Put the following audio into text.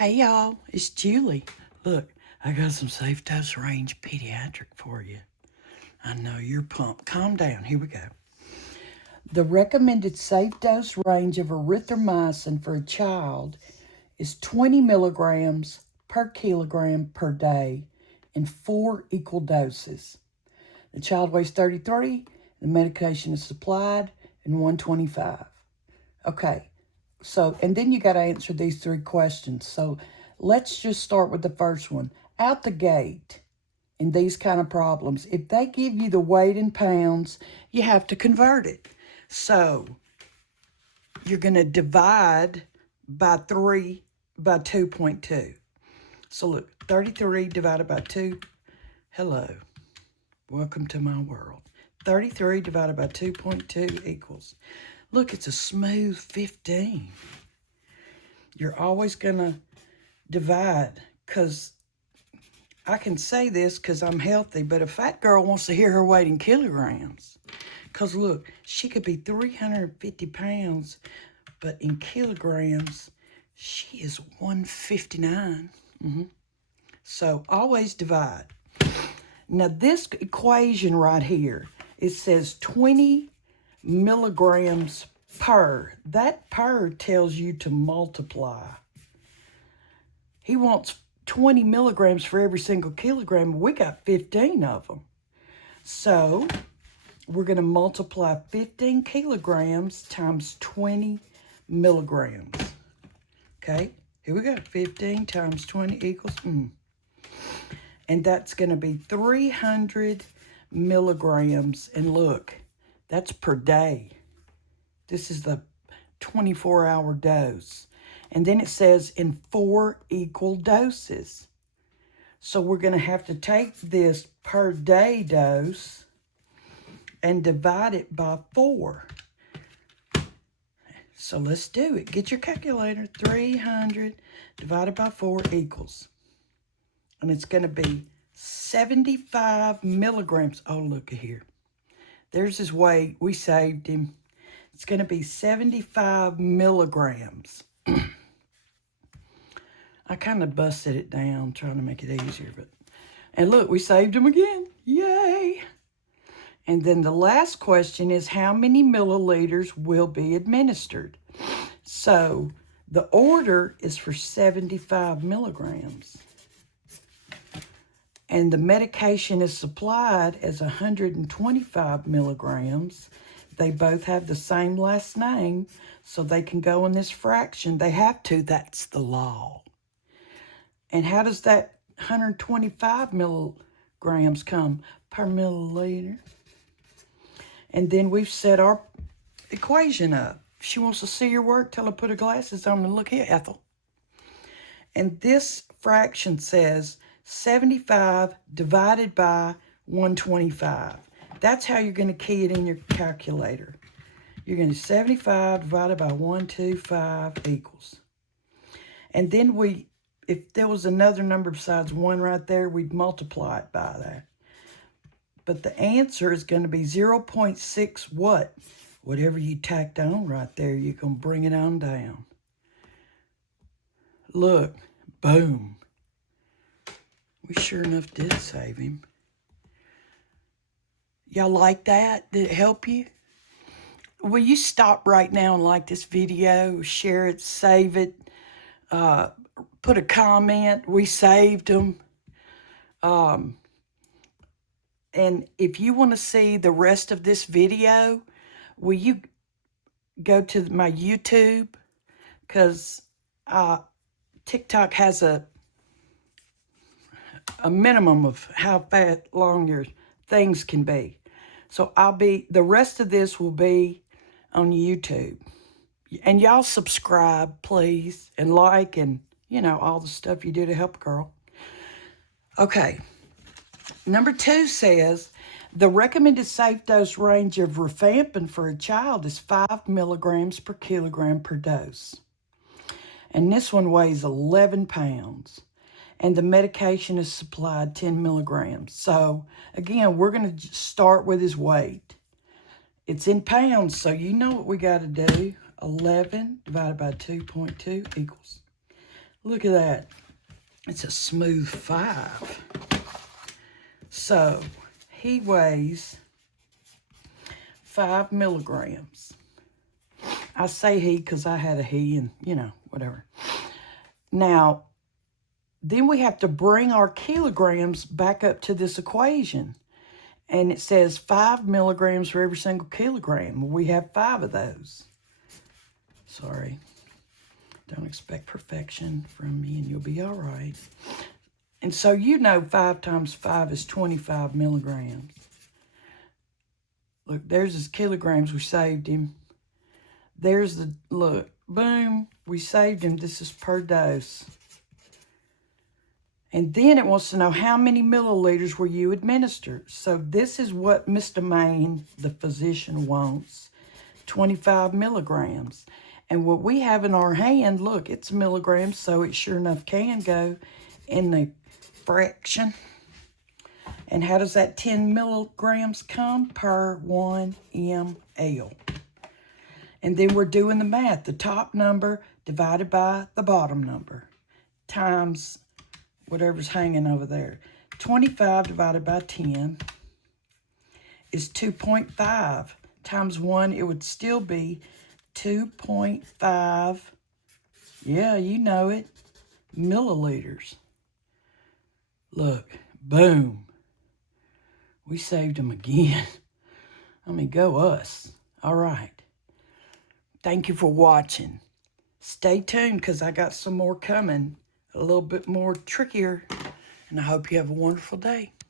Hey y'all, it's Julie. Look, I got some safe dose range pediatric for you. I know you're pumped. Calm down. Here we go. The recommended safe dose range of erythromycin for a child is 20 milligrams per kilogram per day in 4 equal doses. The child weighs 33, the medication is supplied in 125. Okay, so, and then you got to answer these 3 questions. So let's just start with the first one. Out the gate, in these kind of problems, if they give you the weight in pounds, you have to convert it. So you're going to divide by 3 by 2.2. So look, 33 divided by 2. Hello. Welcome to my world. 33 divided by 2.2 equals. Look, it's a smooth 15. You're always going to divide, because I can say this because I'm healthy, but a fat girl wants to hear her weight in kilograms. Because look, she could be 350 pounds, but in kilograms, she is 159. So always divide. Now this equation right here, it says 20 milligrams per. That per tells you to multiply. He wants 20 milligrams for every single kilogram. We got 15 of them. So we're going to multiply 15 kilograms times 20 milligrams. Okay, here we go. 15 times 20 equals, and that's going to be 300 milligrams. And look, that's per day. This is the 24-hour dose. And then it says in 4 equal doses. So we're going to have to take this per day dose and divide it by 4. So let's do it. Get your calculator. 300 divided by 4 equals. And it's going to be 75 milligrams. Oh, look at here. There's his weight. We saved him. It's going to be 75 milligrams. I kind of busted it down trying to make it easier. And look, we saved him again. Yay! And then the last question is, how many milliliters will be administered? So the order is for 75 milligrams. And the medication is supplied as 125 milligrams. They both have the same last name, so they can go in this fraction. They have to. That's the law. And how does that 125 milligrams come per milliliter? And then we've set our equation up. If she wants to see your work, tell her to put her glasses on and look here, Ethel. And this fraction says 75 divided by 125. That's how you're going to key it in your calculator. You're going to 75 divided by 125 equals. And then if there was another number besides 1 right there, we'd multiply it by that. But the answer is going to be 0.6 what? Whatever you tacked on right there, you're going to bring it on down. Look, boom. We sure enough did save him. Y'all like that? Did it help you? Will you stop right now and like this video, share it, save it, put a comment? We saved them. And if you want to see the rest of this video, will you go to my YouTube? Because TikTok has a minimum of how long your things can be. So the rest of this will be on YouTube. And y'all subscribe, please, and like, and, all the stuff you do to help a girl. Okay. Number 2 says, the recommended safe dose range of rifampin for a child is 5 milligrams per kilogram per dose. And this one weighs 11 pounds. And the medication is supplied 10 milligrams. So, again, we're going to start with his weight. It's in pounds, so you know what we got to do. 11 divided by 2.2 equals. Look at that. It's a smooth 5. So he weighs 5 milligrams. I say he because I had a he and, you know, whatever. Now, then we have to bring our kilograms back up to this equation. And it says 5 milligrams for every single kilogram. We have 5 of those. Sorry. Don't expect perfection from me and you'll be all right. And so you know 5 times 5 is 25 milligrams. Look, there's his kilograms. We saved him. There's the, look, boom, we saved him. This is per dose. And then it wants to know how many milliliters were you administered. So this is what Mr. Main, the physician, wants. 25 milligrams. And what we have in our hand, look, it's milligrams, so it sure enough can go in the fraction. And how does that 10 milligrams come? Per 1 ml. And then we're doing the math. The top number divided by the bottom number times whatever's hanging over there. 25 divided by 10 is 2.5. Times 1, it would still be 2.5, yeah, you know it, milliliters. Look, boom. We saved them again. I mean, go us. All right. Thank you for watching. Stay tuned because I got some more coming. A little bit more trickier. And I hope you have a wonderful day.